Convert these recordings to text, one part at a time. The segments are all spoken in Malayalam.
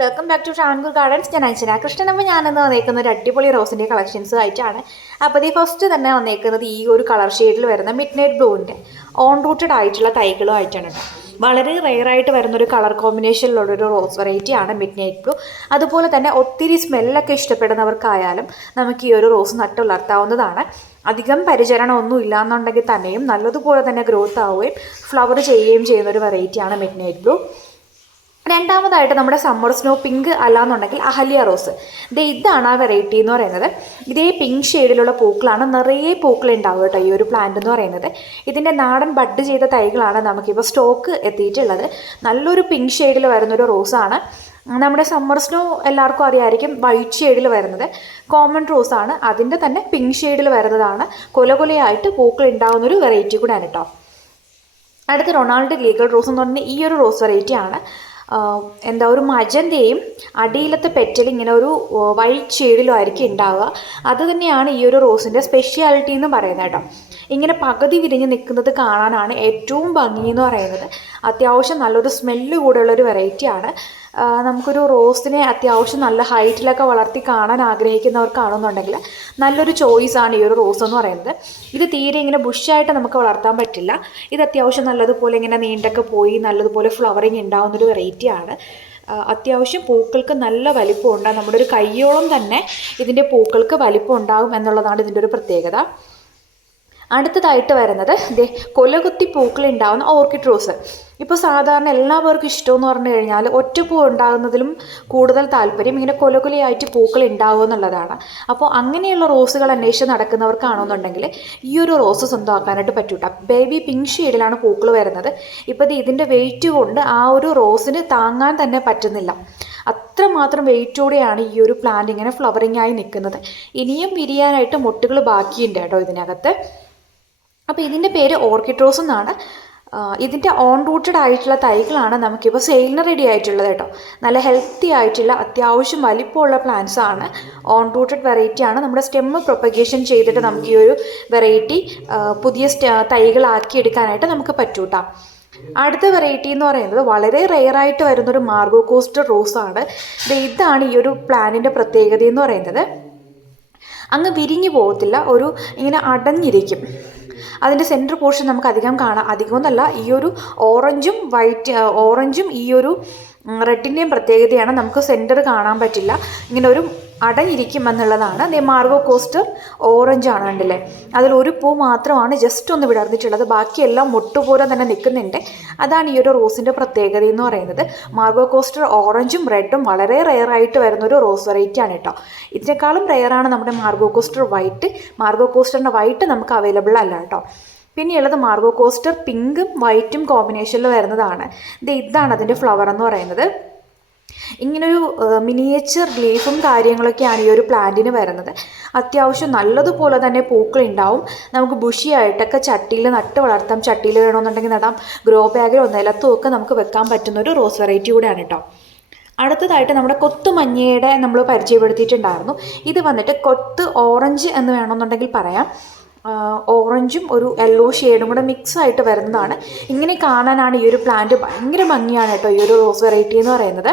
Welcome back to Travancore gardens. ഞാൻ അഞ്ജന കൃഷ്ണൻ. അപ്പോൾ ഞാനെന്ന് വന്നേക്കുന്ന ഒരു അടിപൊളി റോസിൻ്റെ കളക്ഷൻസ് ആയിട്ടാണ്. അപ്പോൾ ഈ ഫസ്റ്റ് തന്നെ വന്നേക്കുന്നത് ഈ ഒരു കളർ ഷെയ്ഡിൽ വരുന്ന മിഡ് നൈറ്റ് ബ്ലൂവിൻ്റെ ഓൺ റൂട്ടഡ് ആയിട്ടുള്ള തൈകളുമായിട്ടാണ്. വളരെ റെയറായിട്ട് വരുന്നൊരു കളർ കോമ്പിനേഷനിലുള്ളൊരു റോസ് വെറൈറ്റിയാണ് മിഡ് നൈറ്റ് ബ്ലൂ. അതുപോലെ തന്നെ ഒത്തിരി സ്മെല്ലൊക്കെ ഇഷ്ടപ്പെടുന്നവർക്കായാലും നമുക്ക് ഈ ഒരു റോസ് നട്ട് വളർത്താവുന്നതാണ്. അധികം പരിചരണമൊന്നും ഇല്ലയെന്നുണ്ടെങ്കിൽ തന്നെയും നല്ലതുപോലെ തന്നെ ഗ്രോത്ത് ആവുകയും ഫ്ലവർ ചെയ്യുകയും ചെയ്യുന്നൊരു വെറൈറ്റിയാണ് മിഡ് നൈറ്റ് ബ്ലൂ. രണ്ടാമതായിട്ട് നമ്മുടെ സമ്മർ സ്നോ പിങ്ക് അല്ലാന്നുണ്ടെങ്കിൽ അഹല്യ റോസ്. ഇതാണ് ആ വെറൈറ്റി എന്ന് പറയുന്നത്. ഇതേ പിങ്ക് ഷെയ്ഡിലുള്ള പൂക്കളാണ്, നിറയെ പൂക്കൾ ഉണ്ടാവുക കേട്ടോ ഈ ഒരു പ്ലാന്റ് എന്ന് പറയുന്നത്. ഇതിൻ്റെ നാടൻ ബഡ് ചെയ്ത തൈകളാണ് നമുക്കിപ്പോൾ സ്റ്റോക്ക് എത്തിയിട്ടുള്ളത്. നല്ലൊരു പിങ്ക് ഷെയ്ഡിൽ വരുന്നൊരു റോസാണ്. നമ്മുടെ സമ്മർ സ്നോ എല്ലാവർക്കും അറിയാമായിരിക്കും, വൈറ്റ് ഷെയ്ഡിൽ വരുന്നത് കോമൺ റോസാണ്. അതിൻ്റെ തന്നെ പിങ്ക് ഷെയ്ഡിൽ വരുന്നതാണ്. കൊലകൊലയായിട്ട് പൂക്കൾ ഉണ്ടാകുന്നൊരു വെറൈറ്റി കൂടെയാണ് കേട്ടോ. അടുത്ത റൊണാൾഡ് ലീഗൽ റോസ് എന്ന് പറഞ്ഞാൽ ഈ ഒരു റോസ് വെറൈറ്റിയാണ്. ഒരു മജന്തയും അടിയിലത്തെ പെറ്റൽ ഇങ്ങനെ ഒരു വൈറ്റ് ഷെയ്ഡിലും ആയിരിക്കും ഉണ്ടാവുക. അത് തന്നെയാണ് ഈ ഒരു റോസിൻ്റെ സ്പെഷ്യാലിറ്റി എന്ന് പറയുന്നത് കേട്ടോ. ഇങ്ങനെ പകുതി വിരിഞ്ഞ് നിൽക്കുന്നത് കാണാനാണ് ഏറ്റവും ഭംഗി എന്ന് പറയുന്നത്. അത്യാവശ്യം നല്ലൊരു സ്മെല്ല് കൂടെയുള്ളൊരു വെറൈറ്റിയാണ്. നമുക്കൊരു റോസിനെ അത്യാവശ്യം നല്ല ഹൈറ്റിലൊക്കെ വളർത്തി കാണാൻ ആഗ്രഹിക്കുന്നവർക്കാണെന്നുണ്ടെങ്കിൽ നല്ലൊരു ചോയ്സാണ് ഈ ഒരു റോസ് എന്ന് പറയുന്നത്. ഇത് തീരെ ഇങ്ങനെ ബുഷായിട്ട് നമുക്ക് വളർത്താൻ പറ്റില്ല. ഇത് അത്യാവശ്യം നല്ലതുപോലെ ഇങ്ങനെ നീണ്ടൊക്കെ പോയി നല്ലതുപോലെ ഫ്ലവറിങ് ഉണ്ടാകുന്നൊരു വെറൈറ്റിയാണ്. അത്യാവശ്യം പൂക്കൾക്ക് നല്ല വലിപ്പമുണ്ട്. നമ്മുടെ ഒരു കയ്യോളം തന്നെ ഇതിൻ്റെ പൂക്കൾക്ക് വലിപ്പം ഉണ്ടാകും എന്നുള്ളതാണ് ഇതിൻ്റെ ഒരു പ്രത്യേകത. അടുത്തതായിട്ട് വരുന്നത് കൊലകുത്തി പൂക്കൾ ഉണ്ടാകുന്ന ഓർക്കിഡ് റോസ്. ഇപ്പോൾ സാധാരണ എല്ലാവർക്കും ഇഷ്ടമെന്ന് പറഞ്ഞു കഴിഞ്ഞാൽ ഒറ്റപ്പൂ ഉണ്ടാകുന്നതിലും കൂടുതൽ താല്പര്യം ഇങ്ങനെ കൊലകൊലയായിട്ട് പൂക്കൾ ഉണ്ടാകുക എന്നുള്ളതാണ്. അപ്പോൾ അങ്ങനെയുള്ള റോസുകൾ അന്വേഷിച്ച് നടക്കുന്നവർക്കാണെന്നുണ്ടെങ്കിൽ ഈ ഒരു റോസ് സ്വന്തമാക്കാനായിട്ട് പറ്റൂട്ട. ബേബി പിങ്ക് ഷെയ്ഡിലാണ് പൂക്കൾ വരുന്നത്. ഇപ്പോൾ ഇതിൻ്റെ വെയിറ്റ് കൊണ്ട് ആ ഒരു റോസിന് താങ്ങാൻ തന്നെ പറ്റുന്നില്ല. അത്രമാത്രം വെയിറ്റോടെയാണ് ഈ ഒരു പ്ലാന്റ് ഇങ്ങനെ ഫ്ലവറിംഗ് ആയി നിൽക്കുന്നത്. ഇനിയും വിരിയാനായിട്ട് മൊട്ടുകൾ ബാക്കിയുണ്ട് കേട്ടോ ഇതിനകത്ത്. അപ്പോൾ ഇതിൻ്റെ പേര് ഓർക്കിഡ് റോസ് എന്നാണ്. ഇതിൻ്റെ ഓൺ റൂട്ടഡ് ആയിട്ടുള്ള തൈകളാണ് നമുക്കിപ്പോൾ സെയിലിന് റെഡി ആയിട്ടുള്ളത് കേട്ടോ. നല്ല ഹെൽത്തി ആയിട്ടുള്ള അത്യാവശ്യം വലിപ്പമുള്ള പ്ലാന്റ്സ് ആണ്. ഓൺ റൂട്ടഡ് വെറൈറ്റിയാണ്. നമ്മുടെ സ്റ്റെമ്മ് പ്രൊപ്പഗേഷൻ ചെയ്തിട്ട് നമുക്ക് ഈ ഒരു വെറൈറ്റി പുതിയ തൈകളാക്കി എടുക്കാനായിട്ട് നമുക്ക് പറ്റൂട്ടാ. അടുത്ത വെറൈറ്റി എന്ന് പറയുന്നത് വളരെ റെയറായിട്ട് വരുന്നൊരു മാർഗോ കോസ്റ്റർ റോസാണ്. ഇതാണ് ഈ ഒരു പ്ലാന്റിൻ്റെ പ്രത്യേകത എന്ന് പറയുന്നത്. അങ്ങ് വിരിഞ്ഞു പോകത്തില്ല, ഒരു ഇങ്ങനെ അടഞ്ഞിരിക്കും. അതിൻ്റെ സെൻറ്റർ പോർഷൻ നമുക്ക് അധികം കാണാം. അധികമൊന്നല്ല, ഈ ഒരു ഓറഞ്ചും ഈ ഒരു റെഡിൻ്റെയും പ്രത്യേകതയാണ്. നമുക്ക് സെൻറ്റർ കാണാൻ പറ്റില്ല, ഇങ്ങനെ ഒരു അടഞ്ഞിരിക്കും എന്നുള്ളതാണ്. മാർഗോ കോസ്റ്റർ ഓറഞ്ചാണ് കണ്ടില്ലേ. അതിലൊരു പൂ മാത്രമാണ് ജസ്റ്റ് ഒന്ന് വിടർന്നിട്ടുള്ളത്, ബാക്കിയെല്ലാം മുട്ടുപോലെ തന്നെ നിൽക്കുന്നുണ്ട്. അതാണ് ഈ ഒരു റോസിൻ്റെ പ്രത്യേകത എന്ന് പറയുന്നത്. മാർഗോ കോസ്റ്റർ ഓറഞ്ചും റെഡും വളരെ റെയറായിട്ട് വരുന്നൊരു റോസ് വെറൈറ്റിയാണ് കേട്ടോ. ഇതിനേക്കാളും റെയറാണ് നമ്മുടെ മാർഗോ കോസ്റ്റർ വൈറ്റ്. മാർഗോ കോസ്റ്ററിൻ്റെ വൈറ്റ് നമുക്ക് അവൈലബിൾ അല്ല കേട്ടോ. പിന്നെയുള്ളത് മാർഗോ കോസ്റ്റർ പിങ്കും വൈറ്റും കോമ്പിനേഷനിൽ വരുന്നതാണ്. ഇതാണ് അതിൻ്റെ ഫ്ലവർ എന്ന് പറയുന്നത്. ഇങ്ങനൊരു മിനിയേച്ചർ ലീഫും കാര്യങ്ങളൊക്കെയാണ് ഈ ഒരു പ്ലാന്റിന് വരുന്നത്. അത്യാവശ്യം നല്ലതുപോലെ തന്നെ പൂക്കളുണ്ടാവും. നമുക്ക് ബുഷിയായിട്ടൊക്കെ ചട്ടിയിൽ നട്ട് വളർത്താം. ചട്ടിയിൽ വേണമെന്നുണ്ടെങ്കിൽ നടാം, ഗ്രോ ബാഗിലോ നിലത്തും ഒക്കെ നമുക്ക് വെക്കാൻ പറ്റുന്നൊരു റോസ് വെറൈറ്റി കൂടെയാണ് കേട്ടോ. അടുത്തതായിട്ട് നമ്മുടെ കൊത്തുമഞ്ഞയുടെ നമ്മൾ പരിചയപ്പെടുത്തിയിട്ടുണ്ടായിരുന്നു. ഇത് വന്നിട്ട് കൊത്ത് ഓറഞ്ച് എന്ന് വേണമെന്നുണ്ടെങ്കിൽ പറയാം. ഓറഞ്ചും ഒരു യെല്ലോ ഷെയ്ഡും കൂടെ മിക്സ് ആയിട്ട് വരുന്നതാണ്. ഇങ്ങനെ കാണാനാണ് ഈ ഒരു പ്ലാന്റ് ഭയങ്കര ഭംഗിയാണ് കേട്ടോ ഈ ഒരു റോസ് വെറൈറ്റി എന്ന് പറയുന്നത്.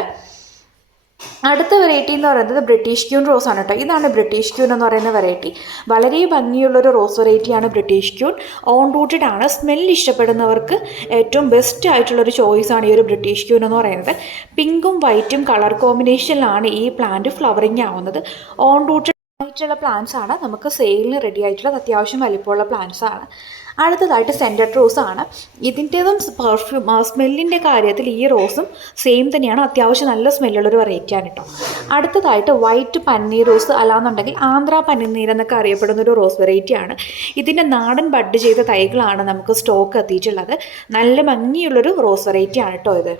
അടുത്ത വെറൈറ്റി എന്ന് പറയുന്നത് ബ്രിട്ടീഷ് ക്യൂൻ റോസ് ആണ് കേട്ടോ. ഇതാണ് ബ്രിട്ടീഷ് ക്യൂൻ എന്ന് പറയുന്ന വെറൈറ്റി. വളരെ ഭംഗിയുള്ളൊരു റോസ് വെറൈറ്റിയാണ് ബ്രിട്ടീഷ് ക്യൂൻ. ഓൺ റൂട്ടഡ് ആണ്. സ്മെല്ല് ഇഷ്ടപ്പെടുന്നവർക്ക് ഏറ്റവും ബെസ്റ്റ് ആയിട്ടുള്ളൊരു ചോയ്സാണ് ഈ ഒരു ബ്രിട്ടീഷ് ക്യൂൻ എന്ന് പറയുന്നത്. പിങ്കും വൈറ്റും കളർ കോമ്പിനേഷനിലാണ് ഈ പ്ലാന്റ് ഫ്ലവറിങ് ആവുന്നത്. ഓൺ റൂട്ടഡ് ആയിട്ടുള്ള പ്ലാന്റ്സ് ആണ്. നമുക്ക് സെയിലിന് റെഡി ആയിട്ടുള്ളത് അത്യാവശ്യം വലിപ്പമുള്ള പ്ലാന്റ്സ് ആണ്. അടുത്തതായിട്ട് സെൻറ്റഡ് റോസ് ആണ്. ഇതിൻ്റേതും സ്മെല്ലിൻ്റെ കാര്യത്തിൽ ഈ റോസും സെയിം തന്നെയാണ്. അത്യാവശ്യം നല്ല സ്മെല്ലുള്ളൊരു വെറൈറ്റിയാണ് കേട്ടോ. അടുത്തതായിട്ട് വൈറ്റ് പന്നീർ റോസ് അല്ലാന്നുണ്ടെങ്കിൽ ആന്ധ്ര പനിനീർ എന്നൊക്കെ അറിയപ്പെടുന്ന ഒരു റോസ് വെറൈറ്റിയാണ്. ഇതിൻ്റെ നാടൻ ബഡ് ചെയ്ത തൈകളാണ് നമുക്ക് സ്റ്റോക്ക് എത്തിയിട്ടുള്ളത്. നല്ല ഭംഗിയുള്ളൊരു റോസ് വെറൈറ്റിയാണ് കേട്ടോ ഇത്.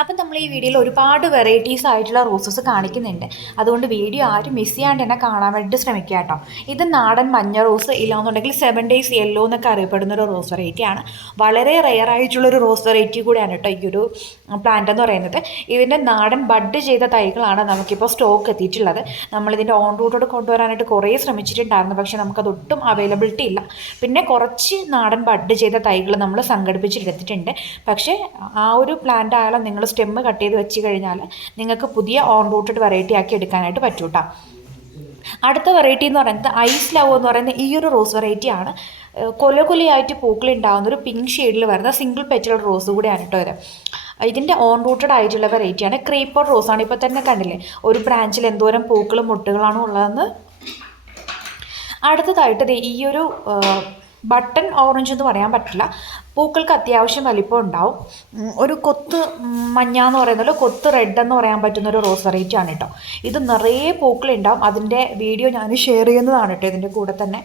അപ്പം നമ്മൾ ഈ വീഡിയോയിൽ ഒരുപാട് വെറൈറ്റീസ് ആയിട്ടുള്ള റോസസ് കാണിക്കുന്നുണ്ട്. അതുകൊണ്ട് വീഡിയോ ആരും മിസ് ചെയ്യാണ്ട് തന്നെ കാണാൻ വേണ്ടി ശ്രമിക്കുക കേട്ടോ. ഇത് നാടൻ മഞ്ഞ റോസ്, ഇല്ലാന്നുണ്ടെങ്കിൽ 7 days യെല്ലോ എന്നൊക്കെ അറിയപ്പെടുന്നൊരു റോസ് വെറൈറ്റിയാണ്. വളരെ റെയർ ആയിട്ടുള്ളൊരു റോസ് വെറൈറ്റി കൂടിയാണ് കേട്ടോ ഈ ഒരു പ്ലാന്റ് എന്ന് പറയുന്നത്. ഇതിൻ്റെ നാടൻ ബഡ് ചെയ്ത തൈകളാണ് നമുക്കിപ്പോൾ സ്റ്റോക്ക് എത്തിയിട്ടുള്ളത്. നമ്മളിതിൻ്റെ ഓൺ റൂട്ടോട് കൊണ്ടുവരാനായിട്ട് കുറേ ശ്രമിച്ചിട്ടുണ്ടായിരുന്നു, പക്ഷേ നമുക്കതൊട്ടും അവൈലബിലിറ്റി ഇല്ല. പിന്നെ കുറച്ച് നാടൻ ബഡ് ചെയ്ത തൈകൾ നമ്മൾ സംഘടിപ്പിച്ചെടുത്തിട്ടുണ്ട്. പക്ഷേ ആ ഒരു പ്ലാന്റ് ആയാലും നിങ്ങൾ നമ്മൾ സ്റ്റെമ്മ് കട്ട് ചെയ്ത് വെച്ച് കഴിഞ്ഞാൽ നിങ്ങൾക്ക് പുതിയ ഓൺ റൂട്ടഡ് വെറൈറ്റി ആക്കി എടുക്കാനായിട്ട് പറ്റും കേട്ടോ. അടുത്ത വെറൈറ്റി എന്ന് പറയുന്നത് ഐസ് ലവ് എന്ന് പറയുന്ന ഈ ഒരു റോസ് വെറൈറ്റിയാണ്. കൊലകൊലയായിട്ട് പൂക്കളുണ്ടാകുന്ന ഒരു പിങ്ക് ഷെയ്ഡിൽ വരുന്ന സിംഗിൾ പെറ്റൽ റോസ് കൂടെയാണ് കേട്ടോ ഇത്. ഇതിൻ്റെ ഓൺ റൂട്ടഡ് ആയിട്ടുള്ള വെറൈറ്റിയാണ്. ക്രീപ്പർ റോസാണ്. ഇപ്പോൾ തന്നെ കണ്ടില്ലേ ഒരു ബ്രാഞ്ചിൽ എന്തോരം പൂക്കളും മുട്ടുകളാണ് ഉള്ളതെന്ന്. അടുത്തതായിട്ട് ഈ ഒരു ബട്ടൺ ഓറഞ്ച് എന്ന് പറയാൻ പറ്റില്ല, പൂക്കൾക്ക് അത്യാവശ്യം വലിപ്പം ഉണ്ടാവും. ഒരു കൊത്ത് മഞ്ഞ എന്ന് പറയുന്നത് കൊത്ത് റെഡ് എന്ന് പറയാൻ പറ്റുന്ന ഒരു റോസ് വെറൈറ്റി ആണ് കേട്ടോ. ഇത് നിറയെ പൂക്കളുണ്ടാവും. അതിൻ്റെ വീഡിയോ ഞാൻ ഷെയർ ചെയ്യുന്നതാണ് കേട്ടോ ഇതിൻ്റെ കൂടെ തന്നെ.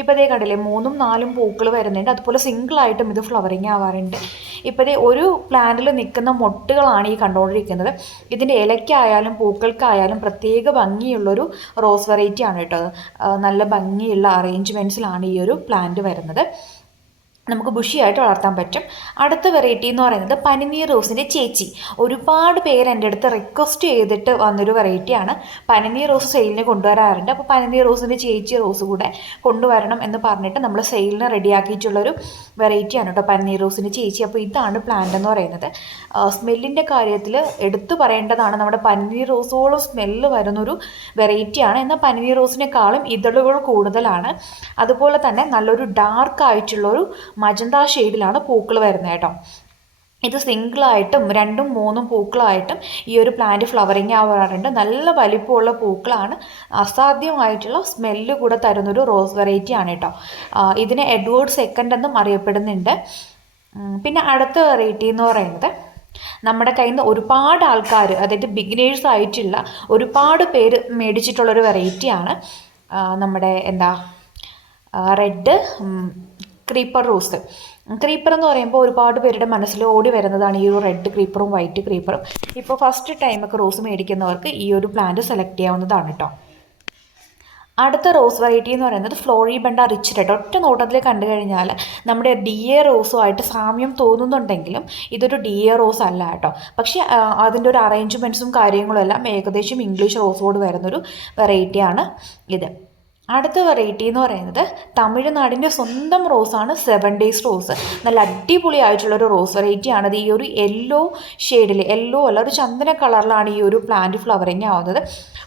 ഇപ്പോൾ ഇതേ കണ്ടില്ലേ 3ഉം 4ഉം പൂക്കൾ വരുന്നുണ്ട്. അതുപോലെ സിംഗിളായിട്ടും ഇത് ഫ്ലവറിങ് ആവാറുണ്ട്. ഇപ്പോൾ ഇതേ ഒരു പ്ലാന്റിൽ നിൽക്കുന്ന മൊട്ടുകളാണ് ഈ കണ്ടുകൊണ്ടിരിക്കുന്നത്. ഇതിൻ്റെ ഇലയ്ക്കായാലും പൂക്കൾക്കായാലും പ്രത്യേക ഭംഗിയുള്ളൊരു റോസ് വെറൈറ്റി ആണ് കേട്ടോ. നല്ല ഭംഗിയുള്ള അറേഞ്ച്മെൻറ്റ്സിലാണ് ഈ ഒരു പ്ലാന്റ് വരുന്നത്. നമുക്ക് ബുഷിയായിട്ട് വളർത്താൻ പറ്റും. അടുത്ത വെറൈറ്റി എന്ന് പറയുന്നത് പനിനീർ റോസിൻ്റെ ചേച്ചി. ഒരുപാട് പേര് എൻ്റെ അടുത്ത് റിക്വസ്റ്റ് ചെയ്തിട്ട് വന്നൊരു വെറൈറ്റിയാണ്. പനിനീർ റോസ് സെയിലിന് കൊണ്ടുവരാറുണ്ട്. അപ്പോൾ പനിനീർ റോസിൻ്റെ ചേച്ചി റോസ് കൂടെ കൊണ്ടുവരണം എന്ന് പറഞ്ഞിട്ട് നമ്മൾ സെയിലിന് റെഡിയാക്കിയിട്ടുള്ളൊരു വെറൈറ്റിയാണ് കേട്ടോ പനിനീർ റോസിൻ്റെ ചേച്ചി. അപ്പോൾ ഇതാണ് പ്ലാന്റ് എന്ന് പറയുന്നത്. സ്മെല്ലിൻ്റെ കാര്യത്തിൽ എടുത്തു പറയേണ്ടതാണ്. നമ്മുടെ പനിനീർ റോസോളം സ്മെല്ല് വരുന്നൊരു വെറൈറ്റിയാണ്. എന്നാൽ പനിനീർ റോസിനേക്കാളും ഇതളുകൾ കൂടുതലാണ്. അതുപോലെ തന്നെ നല്ലൊരു ഡാർക്ക് ആയിട്ടുള്ളൊരു മജന്ത ഷെയ്ഡിലാണ് പൂക്കൾ വരുന്നത് കേട്ടോ. ഇത് സിംഗിളായിട്ടും 2ഉം 3ഉം പൂക്കളായിട്ടും ഈ ഒരു പ്ലാന്റ് ഫ്ലവറിങ് ആവാറുണ്ട്. നല്ല വലിപ്പമുള്ള പൂക്കളാണ്. അസാധ്യമായിട്ടുള്ള സ്മെല്ല് കൂടെ തരുന്നൊരു റോസ് വെറൈറ്റി ആണ് കേട്ടോ. ഇതിനെ എഡ്വേർഡ് സെക്കൻഡ് എന്നും അറിയപ്പെടുന്നുണ്ട്. പിന്നെ അടുത്ത വെറൈറ്റി എന്ന് പറയുന്നത് നമ്മുടെ കയ്യിൽ നിന്ന് ഒരുപാട് ആൾക്കാർ, അതായത് ബിഗിനേഴ്സ് ആയിട്ടുള്ള ഒരുപാട് പേര് മേടിച്ചിട്ടുള്ളൊരു വെറൈറ്റിയാണ് നമ്മുടെ റെഡ് ക്രീപ്പർ റോസ്. ക്രീപ്പർ എന്ന് പറയുമ്പോൾ ഒരുപാട് പേരുടെ മനസ്സിൽ ഓടി വരുന്നതാണ് ഈ ഒരു റെഡ് ക്രീപ്പറും വൈറ്റ് ക്രീപ്പറും. ഇപ്പോൾ ഫസ്റ്റ് ടൈമൊക്കെ റോസ് മേടിക്കുന്നവർക്ക് ഈ ഒരു പ്ലാന്റ് സെലക്ട് ചെയ്യാവുന്നതാണ് കേട്ടോ. അടുത്ത റോസ് വെറൈറ്റി എന്ന് പറയുന്നത് ഫ്ലോറിബണ്ട റിച്ച് റെഡ്. ഒറ്റ നോട്ടത്തിൽ കണ്ടു കഴിഞ്ഞാൽ നമ്മുടെ DA റോസുമായിട്ട് സാമ്യം തോന്നുന്നുണ്ടെങ്കിലും ഇതൊരു DA റോസ് അല്ല കേട്ടോ. പക്ഷേ അതിൻ്റെ ഒരു അറേഞ്ച്മെൻറ്റ്സും കാര്യങ്ങളും എല്ലാം ഏകദേശം ഇംഗ്ലീഷ് റോസോട് വരുന്നൊരു വെറൈറ്റിയാണ് ഇത്. അടുത്ത വെറൈറ്റി എന്ന് പറയുന്നത് തമിഴ്നാടിൻ്റെ സ്വന്തം റോസാണ് 7 ഡേയ്സ് റോസ്. നല്ല അടിപൊളിയായിട്ടുള്ളൊരു റോസ് വെറൈറ്റിയാണ്. അത് ഈ ഒരു യെല്ലോ ഷെയ്ഡിൽ, യെല്ലോ അല്ല ഒരു ചന്ദന കളറിലാണ് ഈ ഒരു പ്ലാന്റ് ഫ്ലവറിങ് ആവുന്നത്.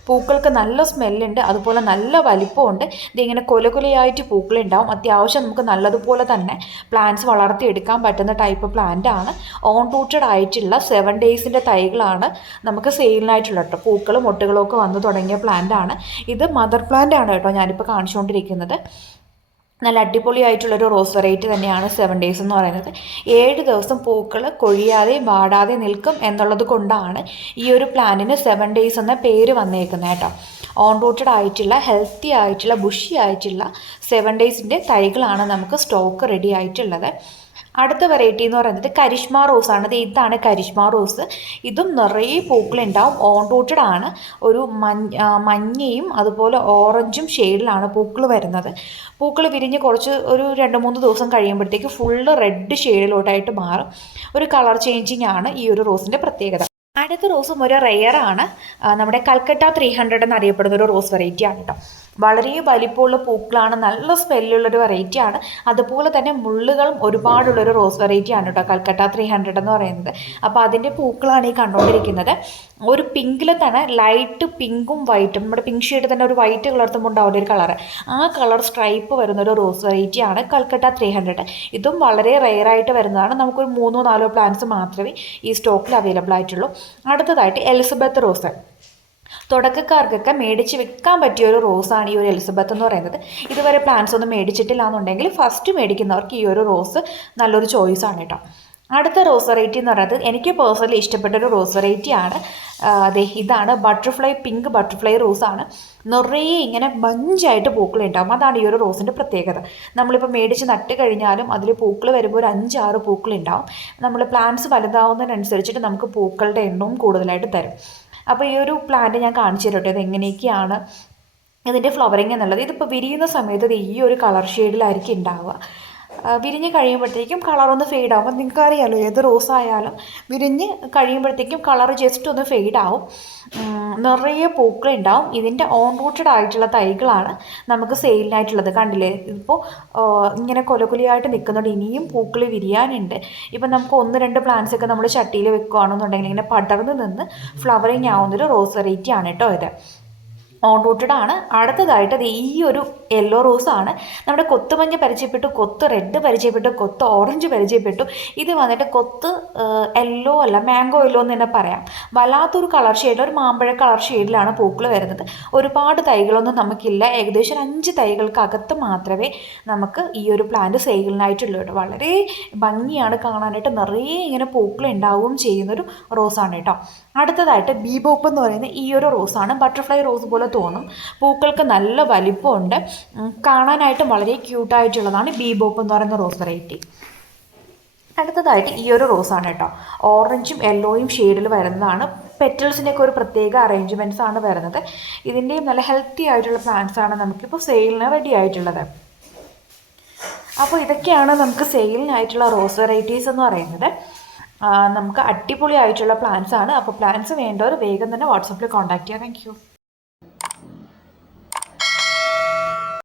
പൂക്കൾക്ക് നല്ല സ്മെല്ലുണ്ട്. അതുപോലെ നല്ല വലിപ്പമുണ്ട്. ഇതിങ്ങനെ കൊലകൊലയായിട്ട് പൂക്കളുണ്ടാവും. അത്യാവശ്യം നമുക്ക് നല്ലതുപോലെ തന്നെ പ്ലാന്റ്സ് വളർത്തിയെടുക്കാൻ പറ്റുന്ന ടൈപ്പ് പ്ലാന്റ് ആണ്. ഓൺ റൂട്ടഡ് ആയിട്ടുള്ള 7 ഡേയ്സിൻ്റെ തൈകളാണ് നമുക്ക് സെയിലിനായിട്ടുള്ള കേട്ടോ. പൂക്കളും മൊട്ടുകളും ഒക്കെ വന്നു തുടങ്ങിയ പ്ലാന്റ് ആണ് ഇത്. മദർ പ്ലാന്റ് ആണ് കേട്ടോ ഞാനിപ്പോൾ കാണിച്ചുകൊണ്ടിരിക്കുന്നത്. നല്ല അടിപൊളിയായിട്ടുള്ളൊരു റോസ് വെറൈറ്റി തന്നെയാണ് 7 ഡേയ്സ് എന്ന് പറയുന്നത്. 7 ദിവസം പൂക്കൾ കൊഴിയാതെ വാടാതെ നിൽക്കും എന്നുള്ളത് കൊണ്ടാണ് ഈ ഒരു പ്ലാന്റിന് 7 ഡേയ്സ് എന്ന പേര് വന്നേക്കുന്നത് കേട്ടോ. ഓൺ റൂട്ടഡ് ആയിട്ടുള്ള ഹെൽത്തി ആയിട്ടുള്ള ബുഷി ആയിട്ടുള്ള 7 ഡേയ്സിൻ്റെ തൈകളാണ് നമുക്ക് സ്റ്റോക്ക് റെഡി ആയിട്ടുള്ളത്. അടുത്ത വെറൈറ്റി എന്ന് പറയുന്നത് കരിഷ്മ റോസാണ്. ഇതാണ് കരിഷ്മ റോസ്. ഇതും നിറയെ പൂക്കളുണ്ടാവും. ഓൺ റൂട്ടഡ് ആണ്. ഒരു മഞ്ഞയും അതുപോലെ ഓറഞ്ചും ഷെയ്ഡിലാണ് പൂക്കൾ വരുന്നത്. പൂക്കൾ വിരിഞ്ഞ് ഒരു 2-3 ദിവസം കഴിയുമ്പോഴത്തേക്ക് ഫുള്ള് റെഡ് ഷെയ്ഡിലോട്ടായിട്ട് മാറും. ഒരു കളർ ചേഞ്ചിങ് ആണ് ഈ ഒരു റോസിൻ്റെ പ്രത്യേകത. അടുത്ത റോസും ഒരു റെയറാണ്. നമ്മുടെ കൽക്കട്ട 300 എന്നറിയപ്പെടുന്ന ഒരു റോസ് വെറൈറ്റി ആണ് കേട്ടോ. വളരെ വലിപ്പമുള്ള പൂക്കളാണ്. നല്ല സ്മെല്ലുള്ളൊരു വെറൈറ്റിയാണ്. അതുപോലെ തന്നെ മുള്ളുകളും ഒരുപാടുള്ളൊരു റോസ് വെറൈറ്റി ആണ് കേട്ടോ കൽക്കട്ട 300 എന്ന് പറയുന്നത്. അപ്പോൾ അതിൻ്റെ പൂക്കളാണ് ഈ കണ്ടുകൊണ്ടിരിക്കുന്നത്. ഒരു പിങ്കിൽ തന്നെ ലൈറ്റ് പിങ്കും വൈറ്റും, നമ്മുടെ പിങ്ക് ഷെയ്ഡ് തന്നെ ഒരു വൈറ്റ് കളർത്തുമ്പോൾ ഉണ്ടാവുന്ന ഒരു കളർ, ആ കളർ സ്ട്രൈപ്പ് വരുന്നൊരു റോസ് വെറൈറ്റിയാണ് കൽക്കട്ട 300. ഇതും വളരെ റെയറായിട്ട് വരുന്നതാണ്. നമുക്കൊരു 3-4 പ്ലാന്റ്സ് മാത്രമേ ഈ സ്റ്റോക്കിൽ അവൈലബിൾ ആയിട്ടുള്ളൂ. അടുത്തതായിട്ട് എലിസബത്ത് റോസ്. തുടക്കക്കാർക്കൊക്കെ മേടിച്ച് വെക്കാൻ പറ്റിയൊരു റോസാണ് ഈ ഒരു എലിസബത്ത് എന്ന് പറയുന്നത്. ഇതുവരെ പ്ലാന്റ്സ് ഒന്നും മേടിച്ചിട്ടില്ല എന്നുണ്ടെങ്കിൽ ഫസ്റ്റ് മേടിക്കുന്നവർക്ക് ഈ ഒരു റോസ് നല്ലൊരു ചോയ്സാണ് കേട്ടോ. അടുത്ത റോസ് വെറൈറ്റി എന്ന് പറയുന്നത് എനിക്ക് പേഴ്സണലി ഇഷ്ടപ്പെട്ടൊരു റോസ് വെറൈറ്റിയാണ്. ഇതാണ് ബട്ടർഫ്ലൈ, പിങ്ക് ബട്ടർഫ്ലൈ റോസാണ്. നിറയെ ഇങ്ങനെ ബഞ്ചായിട്ട് പൂക്കളുണ്ടാകും. അതാണ് ഈ ഒരു റോസിൻ്റെ പ്രത്യേകത. നമ്മളിപ്പോൾ മേടിച്ച് നട്ട് കഴിഞ്ഞാലും അതിൽ പൂക്കൾ വരുമ്പോൾ ഒരു 5-6 പൂക്കളുണ്ടാവും. നമ്മൾ പ്ലാന്റ്സ് വലുതാവുന്നതിനനുസരിച്ചിട്ട് നമുക്ക് പൂക്കളുടെ എണ്ണവും കൂടുതലായിട്ട് തരും. അപ്പോൾ ഈ ഒരു പ്ലാന്റ് ഞാൻ കാണിച്ചു തരട്ടെ ഇത് എങ്ങനെയൊക്കെയാണ് ഇതിൻ്റെ ഫ്ലവറിങ് എന്നുള്ളത്. ഇതിപ്പോൾ വിരിയുന്ന സമയത്ത് ഈ ഒരു കളർ ഷെയ്ഡിലായിരിക്കും ഉണ്ടാവുക. വിരിഞ്ഞ് കഴിയുമ്പോഴത്തേക്കും കളറൊന്ന് ഫെയ്ഡ് ആവും. അപ്പം നിങ്ങൾക്ക് അറിയാമല്ലോ ഏത് റോസ് ആയാലും വിരിഞ്ഞ് കഴിയുമ്പോഴത്തേക്കും കളർ ജസ്റ്റ് ഒന്ന് ഫെയ്ഡ് ആവും. നിറയെ പൂക്കളുണ്ടാവും. ഇതിൻ്റെ ഓൺ റൂട്ടഡ് ആയിട്ടുള്ള തൈകളാണ് നമുക്ക് സെയിലിനായിട്ടുള്ളത്. കണ്ടില്ലേ, ഇതിപ്പോൾ ഇങ്ങനെ കൊലകുലിയായിട്ട് നിൽക്കുന്നുണ്ട്. ഇനിയും പൂക്കൾ വിരിയാനുണ്ട്. ഇപ്പം നമുക്ക് 1-2 പ്ലാന്റ്സ് ഒക്കെ നമ്മൾ ചട്ടിയിൽ വെക്കുകയാണെന്നുണ്ടെങ്കിൽ ഇങ്ങനെ പടർന്ന് നിന്ന് ഫ്ലവറിങ് ആവുന്നൊരു റോസ് വെറൈറ്റി ആണ് കേട്ടോ ഇത്. ഓൺ റൂട്ടഡ് ആണ്. അടുത്തതായിട്ട് അത് ഈ ഒരു യെല്ലോ റോസാണ്. നമ്മുടെ കൊത്ത് മഞ്ഞ പരിചയപ്പെട്ടു, കൊത്ത് റെഡ് പരിചയപ്പെട്ടു, കൊത്ത് ഓറഞ്ച് പരിചയപ്പെട്ടു. ഇത് വന്നിട്ട് കൊത്ത് യെല്ലോ അല്ല, മാംഗോ യെല്ലോ എന്ന് തന്നെ പറയാം. വല്ലാത്തൊരു കളർ ഷെയ്ഡിൽ, ഒരു മാമ്പഴ കളർ ഷെയ്ഡിലാണ് പൂക്കൾ വരുന്നത്. ഒരുപാട് തൈകളൊന്നും നമുക്കില്ല. ഏകദേശം 5 തൈകൾക്കകത്ത് മാത്രമേ നമുക്ക് ഈ ഒരു പ്ലാന്റ് സെയിലിനായിട്ടുള്ളൂ. വളരെ ഭംഗിയാണ് കാണാനായിട്ട്. നിറയെ ഇങ്ങനെ പൂക്കൾ ഉണ്ടാവുകയും ചെയ്യുന്നൊരു റോസാണ് കേട്ടോ. അടുത്തതായിട്ട് ബീബോപ്പ് എന്ന് പറയുന്ന ഈ ഒരു റോസാണ്. ബട്ടർഫ്ലൈ റോസ് പോലെ തോന്നും. പൂക്കൾക്ക് നല്ല വലിപ്പമുണ്ട്. കാണാനായിട്ട് വളരെ ക്യൂട്ടായിട്ടുള്ളതാണ് ബീബോപ്പ് എന്ന് പറയുന്ന റോസ് വെറൈറ്റി. അടുത്തതായിട്ട് ഈ ഒരു റോസാണ് കേട്ടോ. ഓറഞ്ചും യെല്ലോയും ഷെയ്ഡിൽ വരുന്നതാണ്. പെറ്റൽസിൻ്റെയൊക്കെ ഒരു പ്രത്യേക അറേഞ്ച്മെൻറ്റ്സ് ആണ് വരുന്നത്. ഇതിൻ്റെയും നല്ല ഹെൽത്തി ആയിട്ടുള്ള പ്ലാന്റ്സ് ആണ് നമുക്കിപ്പോൾ സെയിലിന് റെഡി ആയിട്ടുള്ളത്. അപ്പോൾ ഇതൊക്കെയാണ് നമുക്ക് സെയിലിനായിട്ടുള്ള റോസ് വെറൈറ്റീസ് എന്ന് പറയുന്നത്. നമുക്ക് അടിപൊളിയായിട്ടുള്ള പ്ലാന്റ്സ് ആണ്. അപ്പോൾ പ്ലാന്റ്സ് വേണ്ടവർ വേഗം തന്നെ വാട്സപ്പിൽ കോൺടാക്ട് ചെയ്യാം. Thank you.